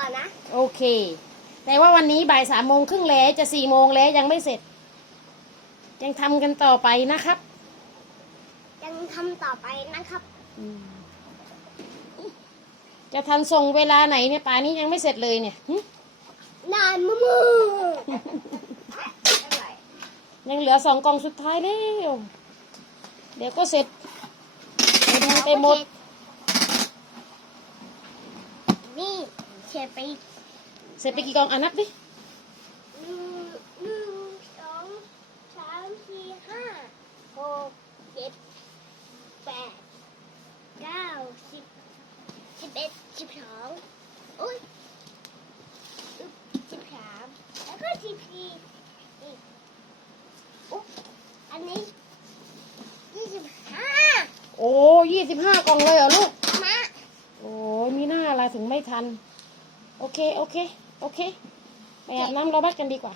ก่อนนะ โอเค แต่ว่าวันนี้บ่ายสามโมงครึ่งแล้วจะสี่โมงแล้วยังไม่เสร็จ ยังทำกันต่อไปนะครับ ยังทำต่อไปนะครับจะทันส่งเวลาไหนเนี่ยป่านี้ยังไม่เสร็จเลยเนี่ยหึนานมือมือยังเหลือสองกล่องสุดท้ายแล้วเดี๋ยวก็เสร็จไปดูไปหมดนี่ เขียนไปเสร็จไปกี่กล่องอะนับดิหนึ่งหนึ่งสองสามสี่ห้าหกเจ็ดแปดเก้าสิบสิบเอ็ดสิบสองอุ้ยสิบสามแล้วก็สิบสี่อีกอุ๊ยอันนี้ยี่สิบห้าโอ้ยี่สิบห้ากล่องเลยเหรอลูก มา โอ้ยมีหน้าอะไรถึงไม่ทัน โอเค โอเค โอเค ไปอาบน้ำรอบัดกันดีกว่า